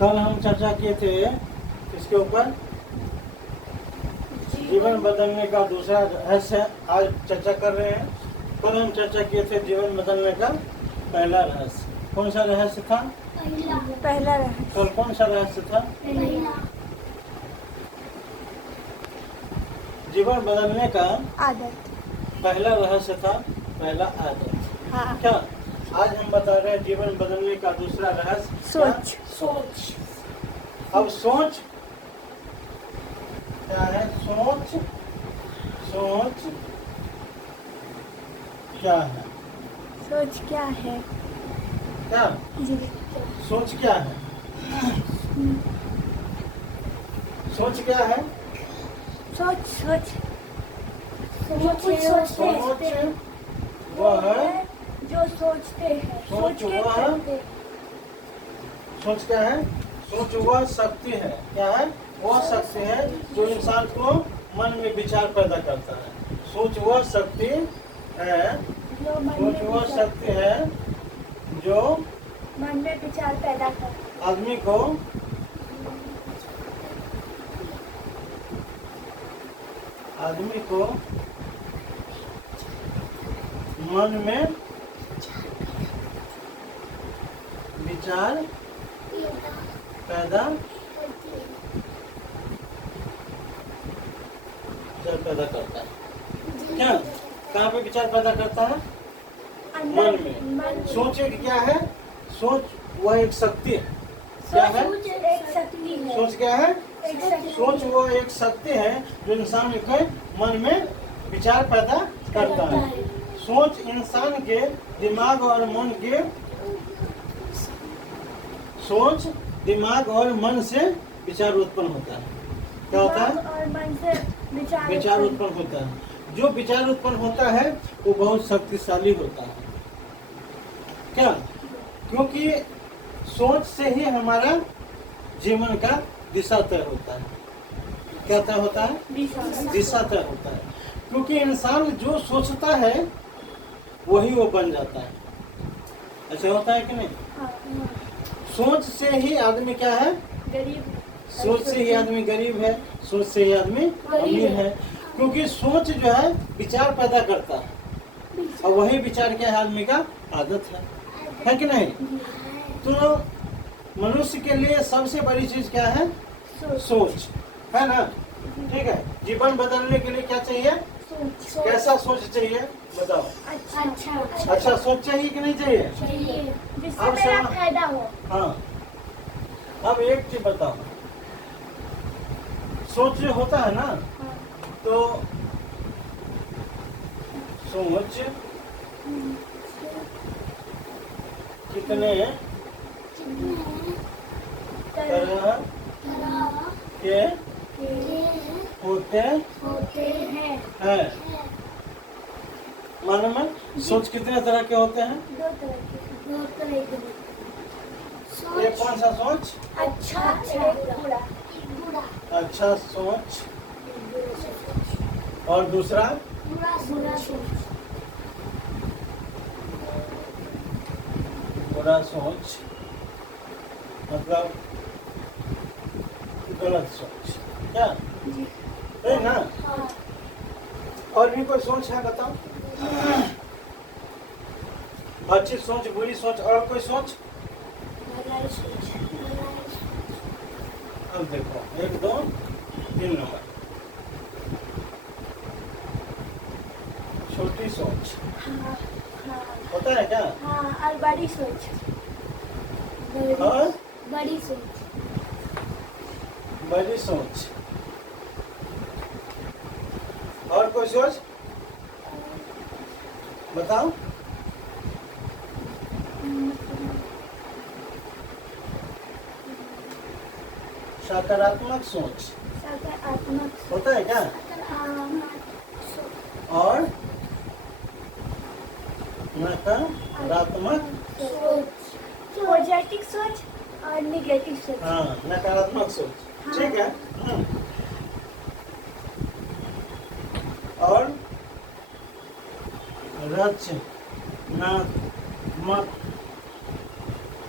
कल हम चर्चा किए थे इसके ऊपर जीवन बदलने का दूसरा रहस्य। आज चर्चा कर रहे हैं। कल हम चर्चा किए थे जीवन बदलने का पहला रहस्य। कौन सा रहस्य था? पहला रहस्य। कल कौन सा रहस्य था? जीवन बदलने का आदत। पहला रहस्य था पहला आदत। हाँ। क्या आज हम बता रहे हैं जीवन बदलने का दूसरा रहस्य? सोच। सोच। अब सोच क्या है? सोच सोच क्या है? सोच क्या है? क्या जी। सोच क्या है? सोच क्या है? सोच सोच सोच वह है जो सोचते हैं। सोच के वह करते हैं। सोच क्या है? सोच वह शक्ति है। क्या है? वह शक्ति है जो इंसान को मन में विचार पैदा करता है। सोच वह शक्ति है, जो मन सोच में वह विचार- शक्ति है जो मन में विचार पैदा करता है। आदमी को मन में विचार पैदा करता है। क्या कहाँ पे विचार पैदा करता है? मन में। सोच एक क्या है? सोच वह एक शक्ति है। क्या है? एक शक्ति है। सोच क्या है? एक शक्ति सोच वो एक शक्ति है जो इंसान के मन में विचार पैदा करता है। सोच इंसान के दिमाग और मन के सोच दिमाग और मन से विचार उत्पन्न होता है। क्या होता है? और मन से विचार उत्पन्न होता है। जो विचार उत्पन्न होता है वो बहुत शक्तिशाली होता है। क्या? क्योंकि सोच से ही हमारा जीवन का दिशा तय होता है। क्या तय होता है? दिशा तय होता है। क्योंकि इंसान जो सोचता है वही वो बन जाता है। ऐसे होता है कि नहीं? सोच से ही आदमी क्या है? गरीब। सोच से ही आदमी गरीब है, सोच से ही आदमी अमीर है। क्योंकि सोच जो है विचार पैदा करता है और वही विचार क्या है? आदमी का आदत है कि नहीं? तो मनुष्य के लिए सबसे बड़ी चीज क्या है? सोच है ना? ठीक है। जीवन बदलने के लिए क्या चाहिए? कैसा सोच चाहिए बताओ? अच्छा सोच चाहिए कि नहीं चाहिए? जिससे अब मेरा सुनो। फायदा हो। हाँ। अब एक चीज बताओ, सोच जो होता है ना, तो सोच कितने तरह के होते हैं? मालूम है? सोच कितने तरह के होते हैं? दो तरह के। एक कौन सा सोच? अच्छा एक बुरा। अच्छा सोच और दूसरा बुरा सोच। बुरा सोच मतलब गलत सोच। क्या है ना? और भी कोई सोच है बताओ? अच्छी सोच, बुरी सोच और कोई सोच? अब देखो 1 2 3 नंबर। छोटी सोच होता है क्या? और बड़ी सोच। और बड़ी सोच। बड़ी सोच और कोई सोच बताओ? सकारात्मक सोच सकारात्मक होता है क्या? और नकारात्मक सोच। पॉजिटिव सोच और नेगेटिव सोच। हाँ नकारात्मक सोच। ठीक है। और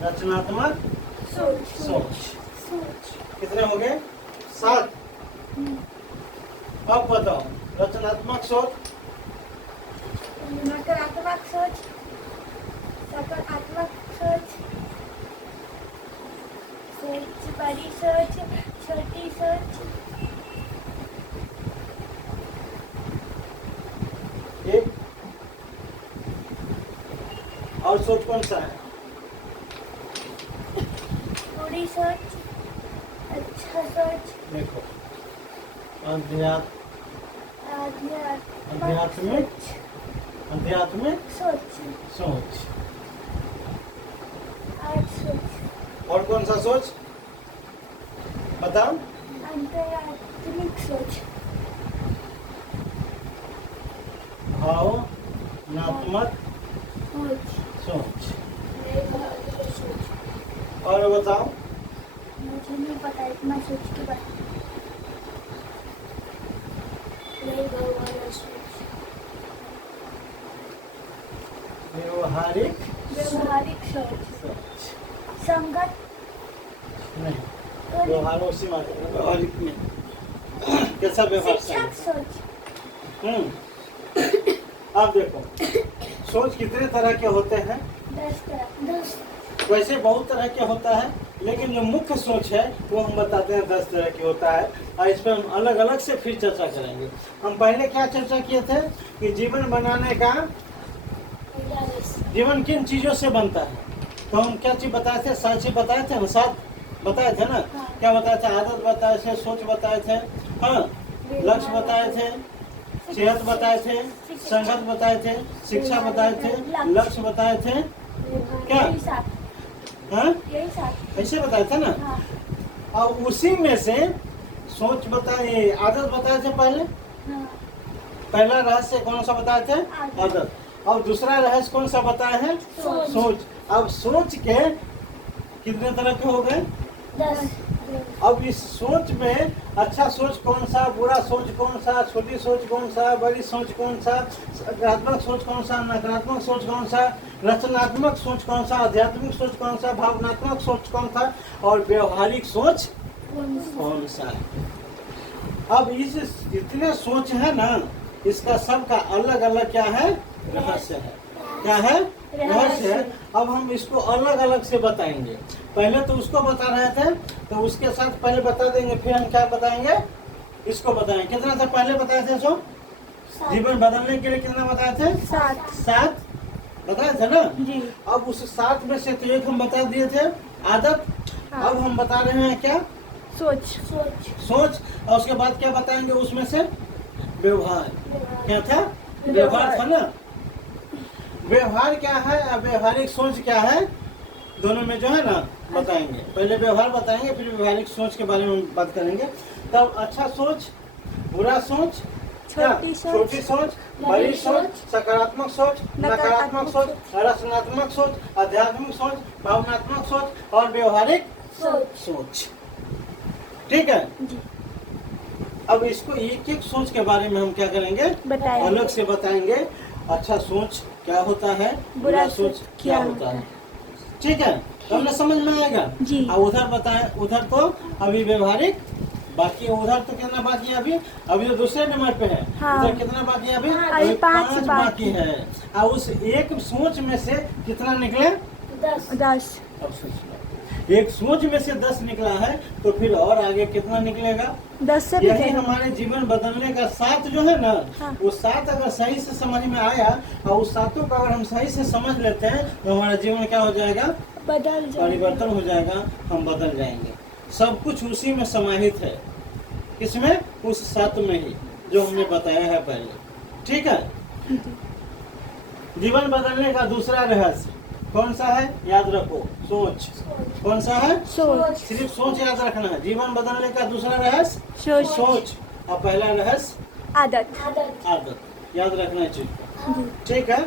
रचनात्मक सोच। सोच। कितने हो गए? 7। अब बताओ, रचनात्मक सोच, नकारात्मक सोच, सकारात्मक सोच, बड़ी सोच, छोटी सोच, एक और सोच कौन सा है? बुरी सोच, अच्छा सोच, देखो, अध्यात्म आध्यात्मिक आध्यात्मिक सोच, सोच। आर्ट सोच, और कौन सा सोच बताओ? अंतरात्मिक सोच, भावनात्मक सोच। सोच। और बताओ? मुझे नहीं पता इतना सोच के बाद। व्यवहारिक व्यवहारिक सोच, सोच। संगत नहीं, व्यवहार उसी मात्रा में, व्यवहारिक में कैसा व्यवहार शिक्षक चाहिए? सोच, अब देखो, सोच कितने तरह के होते हैं? 10 वैसे बहुत तरह के होता है, लेकिन जो मुख्य सोच है वो हम बताते हैं 10 तरह की होता है। और इस पर हम अलग अलग से फिर चर्चा करेंगे। हम पहले क्या चर्चा किए थे कि जीवन बनाने का, जीवन किन चीजों से बनता है? तो हम क्या चीज बताए थे? 7 चीज बताए थे, हम 7 बताए थे ना। हाँ। क्या बताए थे? आदत बताए थे, सोच बताए थे, हाँ, लक्ष्य बताए थे, सेहत बताए थे, संगत बताए थे, शिक्षा बताए थे, लक्ष्य बताए थे, क्या? यही साथ, हाँ, यही साथ। ऐसे बताए थे ना। हाँ, और उसी में से सोच बताए, आदत बताए थे पहले। हाँ, पहला रहस्य कौन सा बताए थे? आदत। आदत। और दूसरा रहस्य कौन सा बताया है? सोच। सोच। अब सोच के कितने तरह के हो गए? 10। अब इस सोच में अच्छा सोच कौन सा, बुरा सोच कौन सा, छोटी सोच कौन सा, बड़ी सोच कौन सा, सकारात्मक सोच कौन सा, नकारात्मक सोच कौन सा, रचनात्मक सोच कौन सा, आध्यात्मिक सोच कौन सा, भावनात्मक सोच कौन सा, और व्यवहारिक सोच कौन सा है? अब इस जितने सोच है ना, इसका सबका अलग अलग क्या है? रहस्य है। क्या है? रहस्य है। अब हम इसको अलग अलग से बताएंगे। पहले तो उसको बता रहे थे, तो उसके साथ पहले बता देंगे, फिर हम क्या बताएंगे? इसको बताएंगे। कितना था पहले बताए थे? सो जीवन बदलने के लिए कितना बताए थे? 7 बताए थे ना जी। अब उस 7 में से तो एक हम बता दिए थे, आदत। हाँ। अब हम बता रहे हैं क्या? सोच। सोच। और उसके बाद क्या बताएंगे उसमें से? व्यवहार। क्या था? व्यवहार था ना। व्यवहार क्या है और व्यवहारिक सोच क्या है, दोनों में जो है ना बताएंगे। पहले व्यवहार बताएंगे, फिर व्यवहारिक सोच के बारे में बात करेंगे। तब अच्छा सोच, बुरा सोच, छोटी सोच, छोटी सोच, बड़ी सोच, सकारात्मक सोच, नकारात्मक सोच, रचनात्मक सोच, आध्यात्मिक सोच, भावनात्मक सोच और व्यवहारिक सोच। ठीक है। जी। अब इसको एक एक सोच के बारे में हम क्या करेंगे? बताएंगे। अलग से बताएंगे। अच्छा सोच क्या होता है, बुरा सोच क्या होता है। ठीक है, तो हमने समझ में आएगा जी। अब उधर बताए, उधर तो अभी व्यवहारिक बाकी है। उधर तो कितना बाकी है अभी? अभी तो दूसरे नंबर पे है। हाँ। उधर कितना बाकी है अभी? अभी 5 बाकी है। और उस एक सोच में से कितना निकले? 10। अब सोच लो, एक सोच में से 10 निकला है, तो फिर और आगे कितना निकलेगा? 10 से भी यही ज़्यादा। हमारे जीवन बदलने का 7 जो है ना, हाँ। वो 7 अगर सही से समझ में आया और उस 7 को अगर हम सही से समझ लेते हैं, तो हमारा जीवन क्या हो जाएगा? बदल जाएगा। परिवर्तन हो जाएगा, हम बदल जाएंगे। सब कुछ उसी में समाहित है। किसमें? उस 7 में ही जो हमने बताया है पहले। ठीक है। जीवन बदलने का दूसरा रहस्य कौन सा है? याद रखो, सोच। कौन सा है? सोच। सिर्फ सोच याद रखना है। जीवन बदलने का दूसरा रहस्य सोच। सोच और पहला रहस्य आदत। आदत। याद रखना चाहिए। ठीक है।